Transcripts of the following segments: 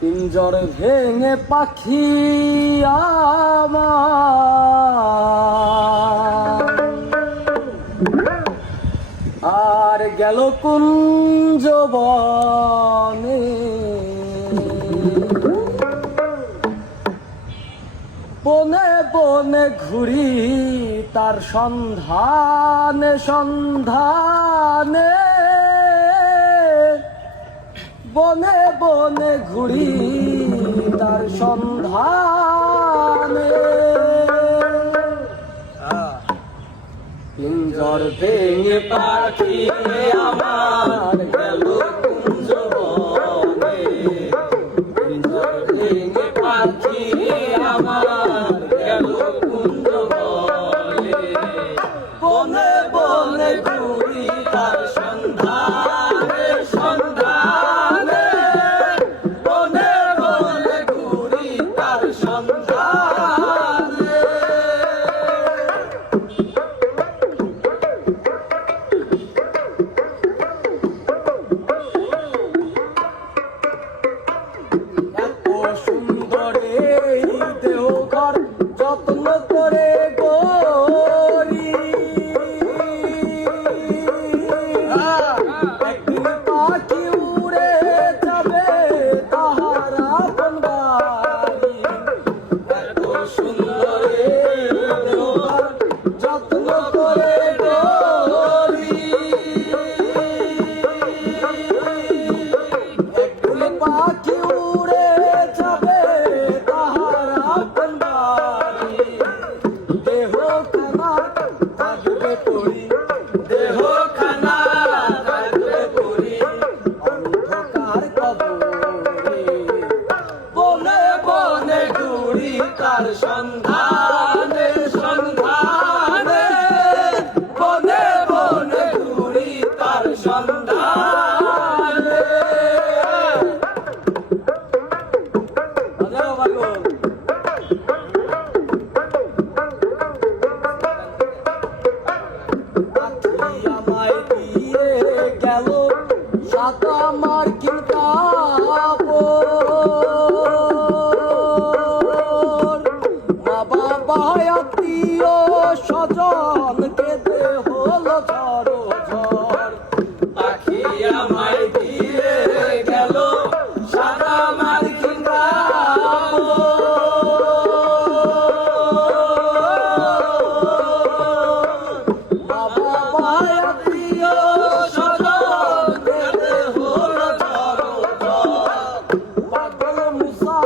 পিঞ্জর ভেঙে পাখি আমার আর গেল কুঞ্জ বনে, বনে বনে ঘুরি তার সন্ধানে সন্ধানে, বনে বনে ঘুরি তার সন্ধানে। পিঞ্জর ভেঙে পাখি আমার গেল কুঞ্জ বনে, পিঞ্জর ভেঙে পাখি আমার গেল কুঞ্জ বনে, বনে বনে ঘুরি তার সন্ধানে সন্ধানে, বনে বনে ঘুরি তার সন্ধানে। এত সুন্দর এই দেহঘর যত্ন করে করি, একদিন পাখি উড়ে যাবে তাহার আপন বাড়ি। এত সুন্দর এই দেহঘর যত্ন করে করি, একদিন পাখি উড়ে যাবে তাহার আপন বাড়ি। দেহ খানা থাকবে পড়ি, দেহ খানা থাকবে পড়ি অন্ধকার কবরে, বনে বনে ঘুরি তার সন্ধানে সন্ধানে, বনে বনে ঘুরি তার সন্ধানে। বাজাও বাগো। পাখি আমায় দিয়ে গেল সাদা মার্কিন কাপড়, মা বাবা আত্মীয় স্বজন কেঁদে হলো ঝড় ঝড়। পাখি আমায় দিয়ে গেল সাদা মার্কিন কাপড়, মা বাবা আত্মীয় স্বজন কেঁদে হলো ঝড় ঝড়। পাগল মুসা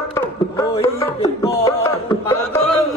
হইবে পর, পাগল